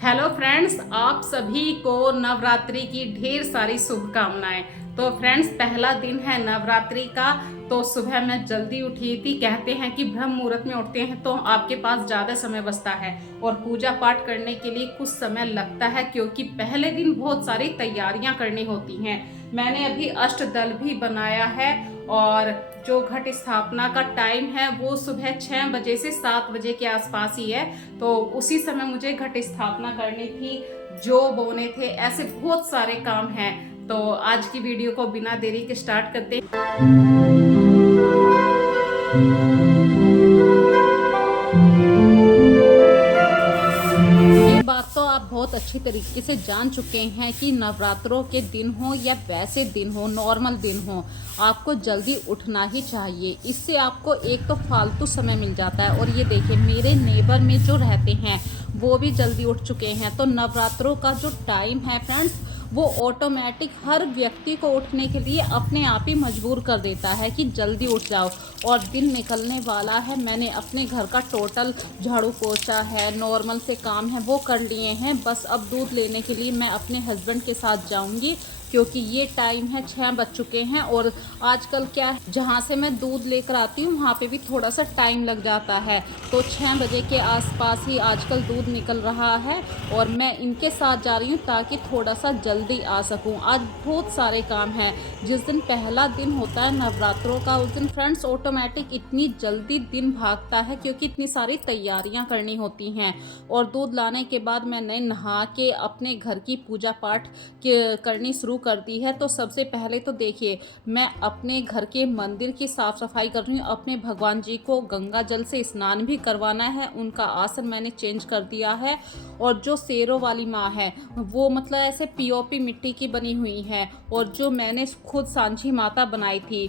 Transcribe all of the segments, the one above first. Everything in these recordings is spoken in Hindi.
हेलो फ्रेंड्स, आप सभी को नवरात्रि की ढेर सारी शुभकामनाएं। तो फ्रेंड्स, पहला दिन है नवरात्रि का। तो सुबह मैं जल्दी उठी थी। कहते हैं कि ब्रह्म मुहूर्त में उठते हैं तो आपके पास ज़्यादा समय बचता है और पूजा पाठ करने के लिए कुछ समय लगता है, क्योंकि पहले दिन बहुत सारी तैयारियां करनी होती हैं। मैंने अभी अष्टदल भी बनाया है और जो घट स्थापना का टाइम है वो सुबह 6 बजे से 7 बजे के आसपास ही है। तो उसी समय मुझे घट स्थापना करनी थी, जो बोने थे, ऐसे बहुत सारे काम हैं। तो आज की वीडियो को बिना देरी के स्टार्ट करते हैं। ये बात तो आप बहुत अच्छी तरीके से जान चुके हैं कि नवरात्रों के दिन हो या वैसे दिन हो, नॉर्मल दिन हो, आपको जल्दी उठना ही चाहिए। इससे आपको एक तो फालतू समय मिल जाता है। और ये देखिए, मेरे नेबर में जो रहते हैं वो भी जल्दी उठ चुके हैं। तो नवरात्रों का जो टाइम है फ्रेंड्स, वो ऑटोमेटिक हर व्यक्ति को उठने के लिए अपने आप ही मजबूर कर देता है कि जल्दी उठ जाओ। और दिन निकलने वाला है। मैंने अपने घर का टोटल झाड़ू पोछा है, नॉर्मल से काम है वो कर लिए हैं। बस अब दूध लेने के लिए मैं अपने हस्बैंड के साथ जाऊंगी, क्योंकि ये टाइम है, 6 बज चुके हैं। और आजकल क्या है, जहाँ से मैं दूध लेकर आती हूँ वहाँ पे भी थोड़ा सा टाइम लग जाता है। तो 6 बजे के आसपास ही आजकल दूध निकल रहा है और मैं इनके साथ जा रही हूँ ताकि थोड़ा सा जल्दी आ सकूँ। आज बहुत सारे काम हैं। जिस दिन पहला दिन होता है नवरात्रों का, उस दिन फ्रेंड्स ऑटोमेटिक इतनी जल्दी दिन भागता है, क्योंकि इतनी सारी तैयारियां करनी होती हैं। और दूध लाने के बाद मैंने नहा के अपने घर की पूजा पाठ करनी शुरू कर दी है। तो सबसे पहले तो देखिए, मैं अपने घर के मंदिर की साफ सफाई कर रही हूँ। अपने भगवान जी को गंगा जल से स्नान भी करवाना है। उनका आसन मैंने चेंज कर दिया है। और जो शेरों वाली माँ है वो मतलब ऐसे पीओपी मिट्टी की बनी हुई है। और जो मैंने खुद सांझी माता बनाई थी,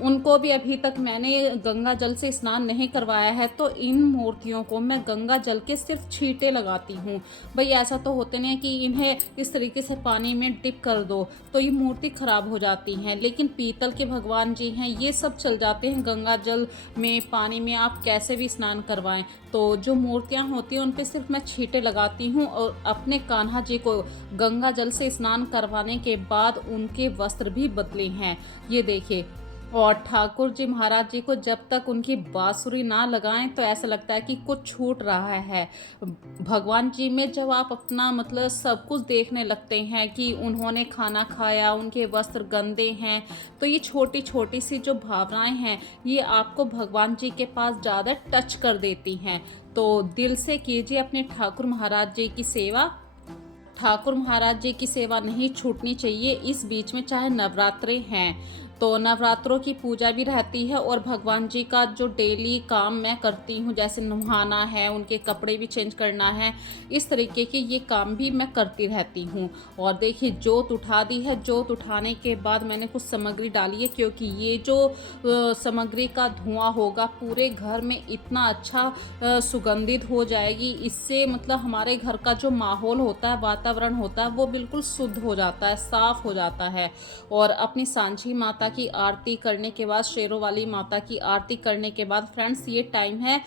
उनको भी अभी तक मैंने गंगा जल से स्नान नहीं करवाया है। तो इन मूर्तियों को मैं गंगा जल के सिर्फ छींटे लगाती हूँ। भाई ऐसा तो होते नहीं कि इन्हें इस तरीके से पानी में डिप कर दो तो ये मूर्ति ख़राब हो जाती हैं। लेकिन पीतल के भगवान जी हैं, ये सब चल जाते हैं गंगा जल में, पानी में आप कैसे भी स्नान करवाएं। तो जो मूर्तियाँ होती हैं उन पर सिर्फ मैं छींटे लगाती हूँ। और अपने कान्हा जी को गंगा जल से स्नान करवाने के बाद उनके वस्त्र भी बदले हैं, ये देखिए। और ठाकुर जी महाराज जी को जब तक उनकी बांसुरी ना लगाएं तो ऐसा लगता है कि कुछ छूट रहा है। भगवान जी में जब आप अपना मतलब सब कुछ देखने लगते हैं कि उन्होंने खाना खाया, उनके वस्त्र गंदे हैं, तो ये छोटी छोटी सी जो भावनाएं हैं ये आपको भगवान जी के पास ज़्यादा टच कर देती हैं। तो दिल से कीजिए अपने ठाकुर महाराज जी की सेवा। ठाकुर महाराज जी की सेवा नहीं छूटनी चाहिए इस बीच में, चाहे नवरात्रे हैं। तो नवरात्रों की पूजा भी रहती है और भगवान जी का जो डेली काम मैं करती हूँ, जैसे नहाना है, उनके कपड़े भी चेंज करना है, इस तरीके के ये काम भी मैं करती रहती हूँ। और देखिए, जोत उठा दी है। जोत उठाने के बाद मैंने कुछ सामग्री डाली है, क्योंकि ये जो सामग्री का धुआं होगा पूरे घर में इतना अच्छा सुगंधित हो जाएगी। इससे मतलब हमारे घर का जो माहौल होता है, वातावरण होता है, वो बिल्कुल शुद्ध हो जाता है, साफ हो जाता है। और अपनी सांझी माता की आरती करने के बाद, शेरों वाली माता की आरती करने के बाद फ्रेंड्स, ये टाइम है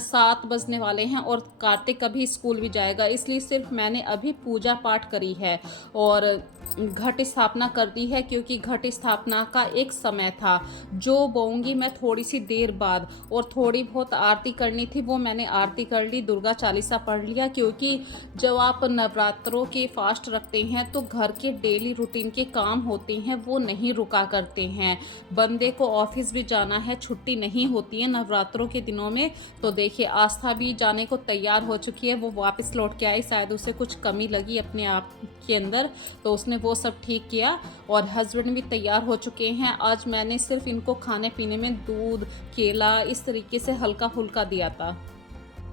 7 बजने वाले हैं और कार्तिक अभी स्कूल भी जाएगा, इसलिए सिर्फ मैंने अभी पूजा पाठ करी है और घट स्थापना कर दी है। क्योंकि घट स्थापना का एक समय था, जो बोऊंगी मैं थोड़ी सी देर बाद। और थोड़ी बहुत आरती करनी थी, वो मैंने आरती कर ली, दुर्गा चालीसा पढ़ लिया। क्योंकि जब आप नवरात्रों के फास्ट रखते हैं तो घर के डेली रूटीन के काम होते हैं वो नहीं रुका करते हैं। बंदे को ऑफिस भी जाना है, छुट्टी नहीं होती है नवरात्रों के दिनों में। तो देखिए, आस्था भी जाने को तैयार हो चुकी है। वो वापस लौट के आई, शायद उसे कुछ कमी लगी अपने आप के अंदर, तो उसने वो सब ठीक किया। और हस्बैंड भी तैयार हो चुके हैं। आज मैंने सिर्फ इनको खाने पीने में दूध, केला, इस तरीके से हल्का फुल्का दिया था।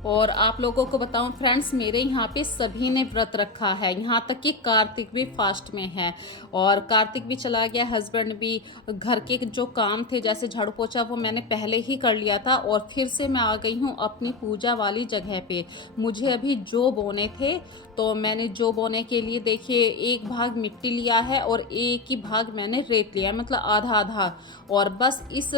और आप लोगों को बताऊं फ्रेंड्स, मेरे यहाँ पे सभी ने व्रत रखा है, यहाँ तक कि कार्तिक भी फास्ट में है। और कार्तिक भी चला गया, हस्बैंड भी। घर के जो काम थे जैसे झाड़ू पोछा वो मैंने पहले ही कर लिया था। और फिर से मैं आ गई हूँ अपनी पूजा वाली जगह पे। मुझे अभी जौ बोने थे, तो मैंने जौ बोने के लिए देखिए एक भाग मिट्टी लिया है और एक ही भाग मैंने रेत लिया, मतलब आधा आधा। और बस इस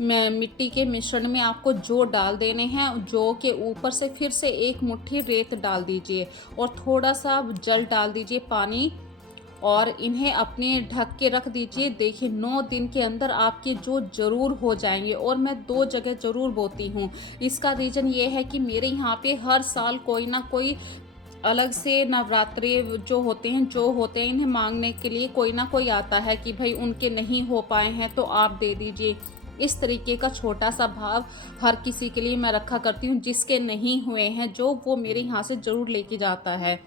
मैं मिट्टी के मिश्रण में आपको जौ डाल देने हैं। जौ के ऊपर से फिर से एक मुट्ठी रेत डाल दीजिए और थोड़ा सा जल डाल दीजिए, पानी, और इन्हें अपने ढक के रख दीजिए। देखिए 9 दिन के अंदर आपके जो ज़रूर हो जाएंगे। और मैं 2 जगह ज़रूर बोती हूँ। इसका रीज़न ये है कि मेरे यहाँ पे हर साल कोई ना कोई अलग से नवरात्रि जो होते हैं, जो होते हैं, इन्हें मांगने के लिए कोई ना कोई आता है कि भाई उनके नहीं हो पाए हैं तो आप दे दीजिए। इस तरीके का छोटा सा भाव हर किसी के लिए मैं रखा करती हूँ, जिसके नहीं हुए हैं जो वो मेरे यहाँ से ज़रूर लेके जाता है।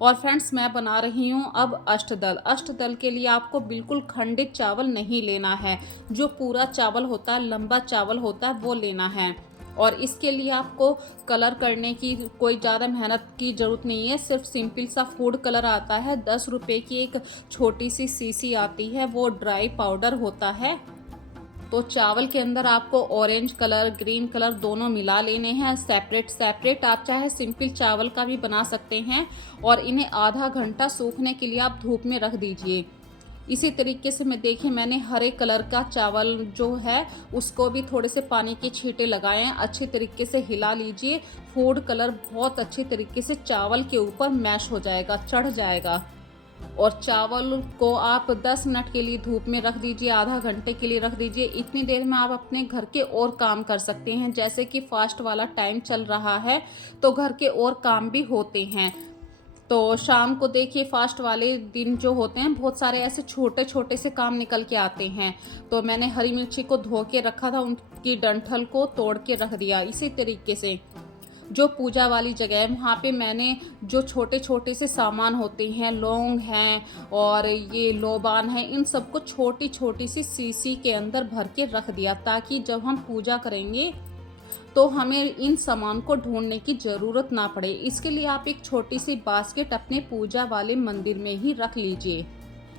और फ्रेंड्स, मैं बना रही हूँ अब अष्टदल। अष्टदल के लिए आपको बिल्कुल खंडित चावल नहीं लेना है, जो पूरा चावल होता है, लंबा चावल होता है, वो लेना है। और इसके लिए आपको कलर करने की कोई ज़्यादा मेहनत की ज़रूरत नहीं है। सिर्फ सिंपल सा फूड कलर आता है, 10 रुपये की एक छोटी सी शीशी आती है, वो ड्राई पाउडर होता है। तो चावल के अंदर आपको ऑरेंज कलर, ग्रीन कलर दोनों मिला लेने हैं सेपरेट सेपरेट। आप चाहे सिंपल चावल का भी बना सकते हैं। और इन्हें आधा घंटा सूखने के लिए आप धूप में रख दीजिए। इसी तरीके से देखिए मैंने हरे कलर का चावल जो है उसको भी थोड़े से पानी के छींटे लगाए हैं। अच्छी तरीके से हिला लीजिए। फूड कलर बहुत अच्छी तरीके से चावल के ऊपर मैश हो जाएगा, चढ़ जाएगा। और चावल को आप 10 मिनट के लिए धूप में रख दीजिए, आधा घंटे के लिए रख दीजिए। इतनी देर में आप अपने घर के और काम कर सकते हैं। जैसे कि फास्ट वाला टाइम चल रहा है तो घर के और काम भी होते हैं। तो शाम को देखिए फास्ट वाले दिन जो होते हैं, बहुत सारे ऐसे छोटे छोटे से काम निकल के आते हैं। तो मैंने हरी मिर्ची को धो के रखा था, उनकी डंठल को तोड़ के रख दिया। इसी तरीके से जो पूजा वाली जगह है वहाँ पे मैंने जो छोटे छोटे से सामान होते हैं, लौंग हैं और ये लोबान है, इन सबको छोटी छोटी सी शीशी के अंदर भर के रख दिया, ताकि जब हम पूजा करेंगे तो हमें इन सामान को ढूंढने की ज़रूरत ना पड़े। इसके लिए आप एक छोटी सी बास्केट अपने पूजा वाले मंदिर में ही रख लीजिए।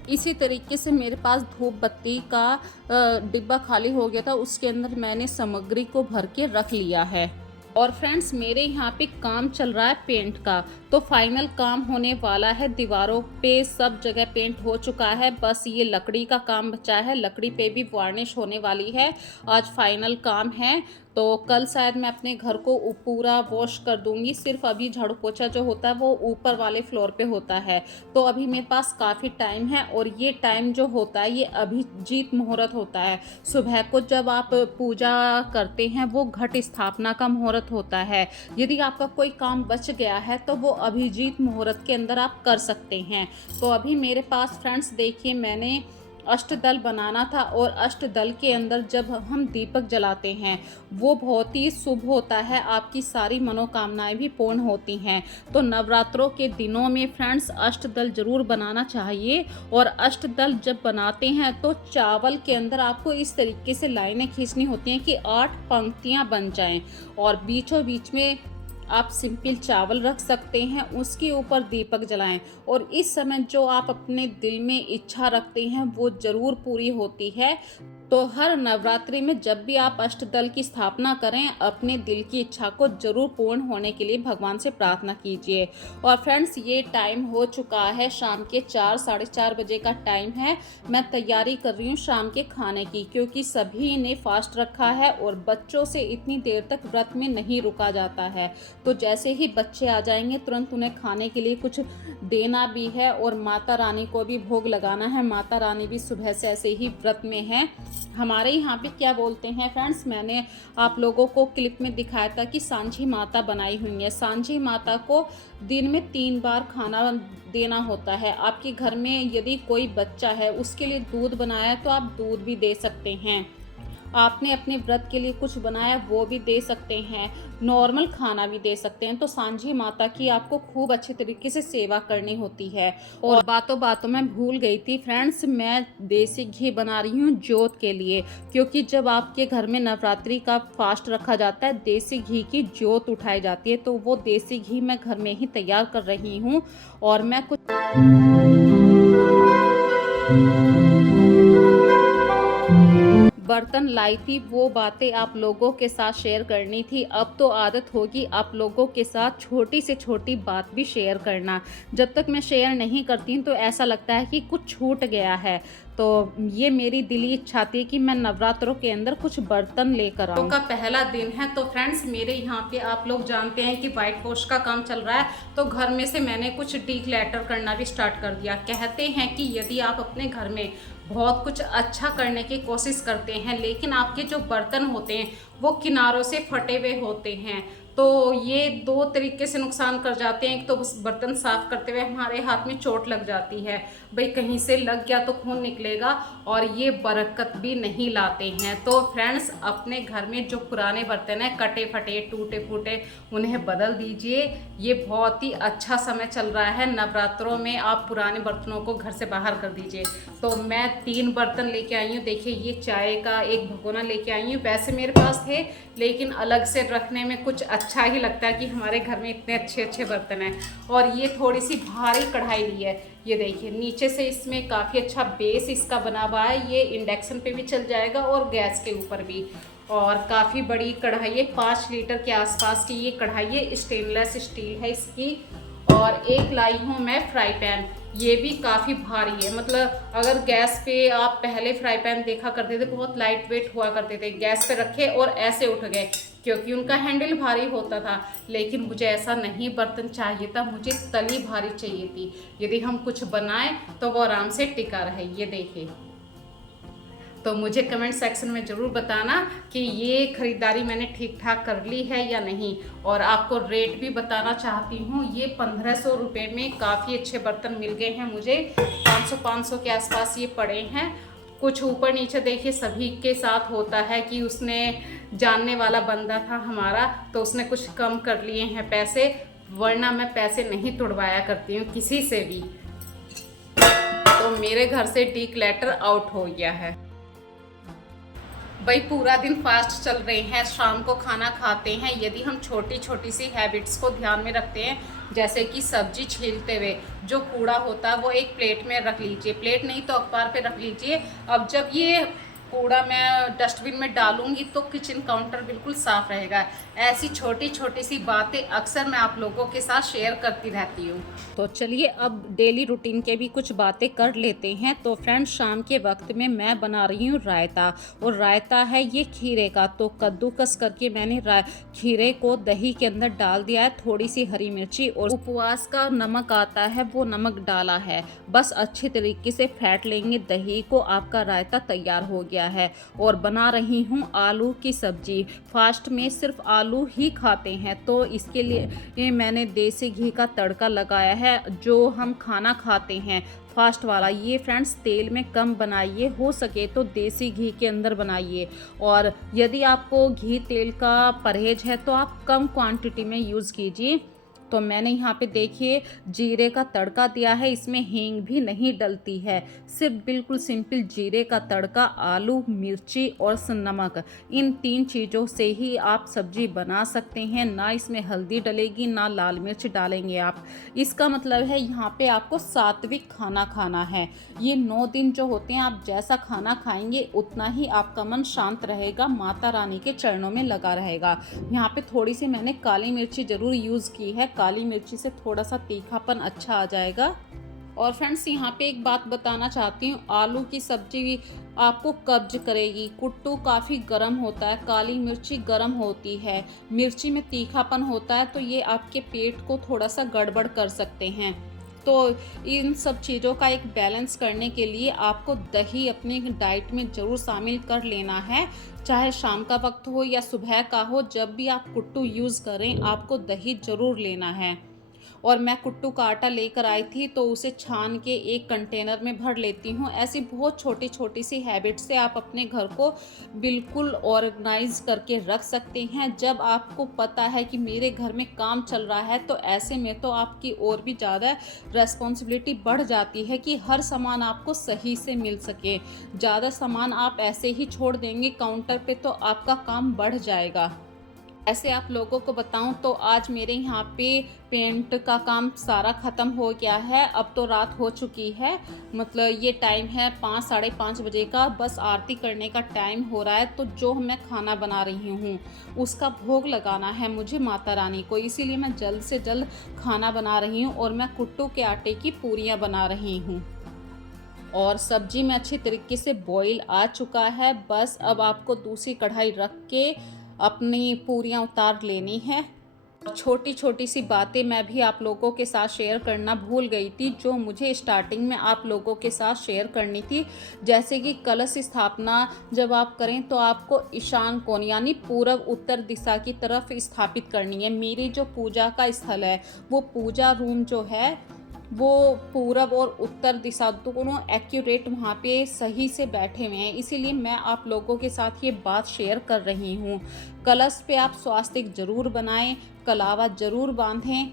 इसी तरीके से मेरे पास धूप बत्ती का डिब्बा खाली हो गया था, उसके अंदर मैंने सामग्री को भर के रख लिया है। और फ्रेंड्स, मेरे यहाँ पे काम चल रहा है पेंट का, तो फाइनल काम होने वाला है। दीवारों पे सब जगह पेंट हो चुका है, बस ये लकड़ी का काम बचा है। लकड़ी पे भी वार्निश होने वाली है। आज फाइनल काम है, तो कल शायद मैं अपने घर को पूरा वॉश कर दूंगी। सिर्फ अभी झाड़ू पोछा जो होता है वो ऊपर वाले फ्लोर पे होता है। तो अभी मेरे पास काफ़ी टाइम है। और ये टाइम जो होता है ये अभिजीत मुहूर्त होता है। सुबह को जब आप पूजा करते हैं वो घट स्थापना का मुहूर्त होता है। यदि आपका कोई काम बच गया है तो वो अभिजीत मुहूर्त के अंदर आप कर सकते हैं। तो अभी मेरे पास फ्रेंड्स देखिए मैंने अष्टदल बनाना था। और अष्टदल के अंदर जब हम दीपक जलाते हैं वो बहुत ही शुभ होता है, आपकी सारी मनोकामनाएं भी पूर्ण होती हैं। तो नवरात्रों के दिनों में फ्रेंड्स अष्टदल ज़रूर बनाना चाहिए। और अष्टदल जब बनाते हैं तो चावल के अंदर आपको इस तरीके से लाइनें खींचनी होती हैं कि 8 पंक्तियां बन जाएं। और बीचों बीच में आप सिंपल चावल रख सकते हैं, उसके ऊपर दीपक जलाएं। और इस समय जो आप अपने दिल में इच्छा रखते हैं वो ज़रूर पूरी होती है। तो हर नवरात्रि में जब भी आप अष्टदल की स्थापना करें, अपने दिल की इच्छा को जरूर पूर्ण होने के लिए भगवान से प्रार्थना कीजिए। और फ्रेंड्स, ये टाइम हो चुका है, शाम के 4 साढ़े 4 बजे का टाइम है। मैं तैयारी कर रही हूँ शाम के खाने की, क्योंकि सभी ने फास्ट रखा है और बच्चों से इतनी देर तक व्रत में नहीं रुका जाता है। तो जैसे ही बच्चे आ जाएंगे तुरंत उन्हें खाने के लिए कुछ देना भी है और माता रानी को भी भोग लगाना है। माता रानी भी सुबह से ऐसे ही व्रत में है। हमारे यहाँ पे क्या बोलते हैं फ्रेंड्स, मैंने आप लोगों को क्लिप में दिखाया था कि सांझी माता बनाई हुई है। सांझी माता को दिन में 3 बार खाना देना होता है। आपके घर में यदि कोई बच्चा है उसके लिए दूध बनाया तो आप दूध भी दे सकते हैं। आपने अपने व्रत के लिए कुछ बनाया वो भी दे सकते हैं, नॉर्मल खाना भी दे सकते हैं। तो सांझी माता की आपको खूब अच्छे तरीके से सेवा करनी होती है। और बातों बातों में भूल गई थी फ्रेंड्स, मैं देसी घी बना रही हूँ ज्योत के लिए, क्योंकि जब आपके घर में नवरात्रि का फास्ट रखा जाता है देसी घी की ज्योत उठाई जाती है। तो वो देसी घी मैं घर में ही तैयार कर रही हूँ। और मैं कुछ बर्तन लाई थी, वो बातें आप लोगों के साथ शेयर करनी थी। अब तो आदत होगी आप लोगों के साथ छोटी से छोटी बात भी शेयर करना। जब तक मैं शेयर नहीं करती हूँ तो ऐसा लगता है कि कुछ छूट गया है। तो ये मेरी दिली इच्छा थी कि मैं नवरात्रों के अंदर कुछ बर्तन लेकर आऊँ। का पहला दिन है तो फ्रेंड्स मेरे यहाँ पे आप लोग जानते हैं कि वाइट वॉश का काम चल रहा है, तो घर में से मैंने कुछ डिक्लटर करना भी स्टार्ट कर दिया। कहते हैं कि यदि आप अपने घर में बहुत कुछ अच्छा करने की कोशिश करते हैं लेकिन आपके जो बर्तन होते हैं वो किनारों से फटे हुए होते हैं, तो ये दो तरीके से नुकसान कर जाते हैं। एक तो उस बर्तन साफ करते हुए हमारे हाथ में चोट लग जाती है, भाई कहीं से लग गया तो खून निकलेगा, और ये बरकत भी नहीं लाते हैं। तो फ्रेंड्स अपने घर में जो पुराने बर्तन हैं कटे फटे टूटे फूटे उन्हें बदल दीजिए। ये बहुत ही अच्छा समय चल रहा है, नवरात्रों में आप पुराने बर्तनों को घर से बाहर कर दीजिए। तो मैं 3 बर्तन लेके आई हूँ। देखिए ये चाय का एक भगोना लेके आई हूँ, वैसे मेरे पास थे लेकिन अलग से रखने में कुछ अच्छा ही लगता है कि हमारे घर में इतने अच्छे अच्छे बर्तन हैं। और ये थोड़ी सी भारी कढ़ाई ली है, ये देखिए नीचे से इसमें काफ़ी अच्छा बेस इसका बना हुआ है, ये इंडक्शन पे भी चल जाएगा और गैस के ऊपर भी। और काफ़ी बड़ी कढ़ाई है, 5 लीटर के आसपास की ये कढ़ाई है, स्टेनलेस स्टील है इसकी। और एक लाई हूँ मैं फ्राई पैन, ये भी काफ़ी भारी है। मतलब अगर गैस पे आप पहले फ्राई पैन देखा करते थे बहुत लाइट वेट हुआ करते थे, गैस पे रखे और ऐसे उठ गए क्योंकि उनका हैंडल भारी होता था। लेकिन मुझे ऐसा नहीं बर्तन चाहिए था, मुझे तली भारी चाहिए थी, यदि हम कुछ बनाएं तो वो आराम से टिका रहे। ये देखिए, तो मुझे कमेंट सेक्शन में ज़रूर बताना कि ये ख़रीदारी मैंने ठीक ठाक कर ली है या नहीं। और आपको रेट भी बताना चाहती हूँ, ये 1500 रुपये में काफ़ी अच्छे बर्तन मिल गए हैं मुझे, 500 के आसपास ये पड़े हैं। कुछ ऊपर नीचे देखिए सभी के साथ होता है कि उसने जानने वाला बंदा था हमारा तो उसने कुछ कम कर लिए हैं पैसे, वरना मैं पैसे नहीं तुड़वाया करती हूँ किसी से भी। तो मेरे घर से डिक्लटर आउट हो गया है। भाई पूरा दिन फास्ट चल रहे हैं, शाम को खाना खाते हैं, यदि हम छोटी छोटी सी हैबिट्स को ध्यान में रखते हैं, जैसे कि सब्जी छीलते हुए जो कूड़ा होता है वो एक प्लेट में रख लीजिए, प्लेट नहीं तो अखबार पे रख लीजिए। अब जब ये कूड़ा मैं डस्टबिन में डालूंगी तो किचन काउंटर बिल्कुल साफ रहेगा। ऐसी छोटी छोटी सी बातें अक्सर मैं आप लोगों के साथ शेयर करती रहती हूँ। तो चलिए अब डेली रूटीन के भी कुछ बातें कर लेते हैं। तो फ्रेंड्स शाम के वक्त में मैं बना रही हूँ रायता, और रायता है ये खीरे का। तो कद्दूकस करके मैंने खीरे को दही के अंदर डाल दिया है, थोड़ी सी हरी मिर्ची और उपवास का नमक आता है वो नमक डाला है, बस अच्छे तरीके से फेंट लेंगे दही को, आपका रायता तैयार हो गया है। और बना रही हूँ आलू की सब्जी। फास्ट में सिर्फ आलू ही खाते हैं तो इसके लिए मैंने देसी घी का तड़का लगाया है, जो हम खाना खाते हैं फास्ट वाला। ये फ्रेंड्स तेल में कम बनाइए, हो सके तो देसी घी के अंदर बनाइए। और यदि आपको घी तेल का परहेज है तो आप कम क्वांटिटी में यूज़ कीजिए। तो मैंने यहाँ पे देखिए जीरे का तड़का दिया है, इसमें हींग भी नहीं डलती है, सिर्फ बिल्कुल सिंपल जीरे का तड़का, आलू, मिर्ची और नमक, इन 3 चीज़ों से ही आप सब्जी बना सकते हैं। ना इसमें हल्दी डलेगी ना लाल मिर्च डालेंगे आप। इसका मतलब है यहाँ पे आपको सात्विक खाना खाना है। ये 9 दिन जो होते हैं आप जैसा खाना खाएंगे उतना ही आपका मन शांत रहेगा, माता रानी के चरणों में लगा रहेगा। यहाँ पे थोड़ी सी मैंने काली मिर्ची ज़रूर यूज़ की है, काली मिर्ची से थोड़ा सा तीखापन अच्छा आ जाएगा। और फ्रेंड्स यहाँ पे एक बात बताना चाहती हूँ, आलू की सब्जी आपको कब्ज करेगी। कुट्टू काफ़ी गर्म होता है, काली मिर्ची गर्म होती है, मिर्ची में तीखापन होता है, तो ये आपके पेट को थोड़ा सा गड़बड़ कर सकते हैं। तो इन सब चीज़ों का एक बैलेंस करने के लिए आपको दही अपनी डाइट में ज़रूर शामिल कर लेना है, चाहे शाम का वक्त हो या सुबह का हो, जब भी आप कुट्टू यूज़ करें आपको दही ज़रूर लेना है। और मैं कुट्टू का आटा लेकर आई थी तो उसे छान के एक कंटेनर में भर लेती हूँ। ऐसी बहुत छोटी छोटी सी हैबिट से आप अपने घर को बिल्कुल ऑर्गेनाइज करके रख सकते हैं। जब आपको पता है कि मेरे घर में काम चल रहा है तो ऐसे में तो आपकी और भी ज़्यादा रिस्पॉन्सिबिलिटी बढ़ जाती है कि हर सामान आपको सही से मिल सके। ज़्यादा सामान आप ऐसे ही छोड़ देंगे काउंटर पे तो आपका काम बढ़ जाएगा। ऐसे आप लोगों को बताऊं तो आज मेरे यहाँ पे पेंट का काम सारा ख़त्म हो गया है। अब तो रात हो चुकी है, मतलब ये टाइम है 5 साढ़े 5 बजे का, बस आरती करने का टाइम हो रहा है। तो जो मैं खाना बना रही हूँ उसका भोग लगाना है मुझे माता रानी को, इसीलिए मैं जल्द से जल्द खाना बना रही हूँ। और मैं कुट्टू के आटे की पूरियाँ बना रही हूँ। और सब्जी में अच्छी तरीके से बॉईल आ चुका है। बस अब आपको दूसरी कढ़ाई रख के अपनी पूरियां उतार लेनी है। छोटी छोटी सी बातें मैं भी आप लोगों के साथ शेयर करना भूल गई थी, जो मुझे स्टार्टिंग में आप लोगों के साथ शेयर करनी थी। जैसे कि कलश स्थापना जब आप करें तो आपको ईशान कोण यानी पूर्व उत्तर दिशा की तरफ स्थापित करनी है। मेरी जो पूजा का स्थल है, वो पूजा रूम जो है वो पूरब और उत्तर दिशा दोनों एक्यूरेट वहाँ पे सही से बैठे हुए हैं, इसीलिए मैं आप लोगों के साथ ये बात शेयर कर रही हूँ। कलश पे आप स्वास्तिक जरूर बनाएं, कलावा जरूर बांधें,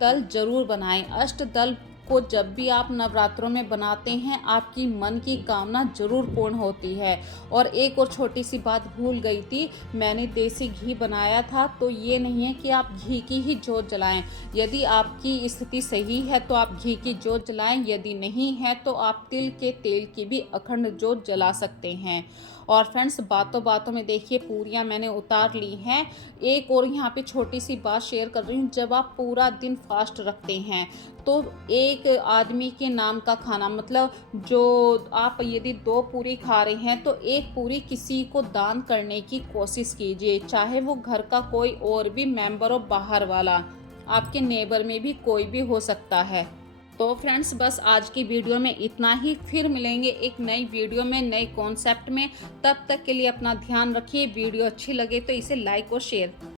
दल जरूर बनाएं। अष्ट दल को जब भी आप नवरात्रों में बनाते हैं, आपकी मन की कामना जरूर पूर्ण होती है। और एक और छोटी सी बात भूल गई थी, मैंने देसी घी बनाया था, तो ये नहीं है कि आप घी की ही जोत जलाएं। यदि आपकी स्थिति सही है तो आप घी की जोत जलाएं, यदि नहीं है तो आप तिल के तेल की भी अखंड जोत जला सकते हैं। और फ्रेंड्स, बातों बातों में देखिए पूरियां मैंने उतार ली हैं। एक और यहाँ पे छोटी सी बात शेयर कर रही हूँ, जब आप पूरा दिन फास्ट रखते हैं तो एक आदमी के नाम का खाना, मतलब जो आप यदि 2 पूरी खा रहे हैं तो एक पूरी किसी को दान करने की कोशिश कीजिए, चाहे वो घर का कोई और भी मेंबर हो, बाहर वाला, आपके नेबर में भी कोई भी हो सकता है। तो फ्रेंड्स, बस आज की वीडियो में इतना ही। फिर मिलेंगे एक नई वीडियो में नए कॉन्सेप्ट में। तब तक के लिए अपना ध्यान रखिए। वीडियो अच्छी लगे तो इसे लाइक और शेयर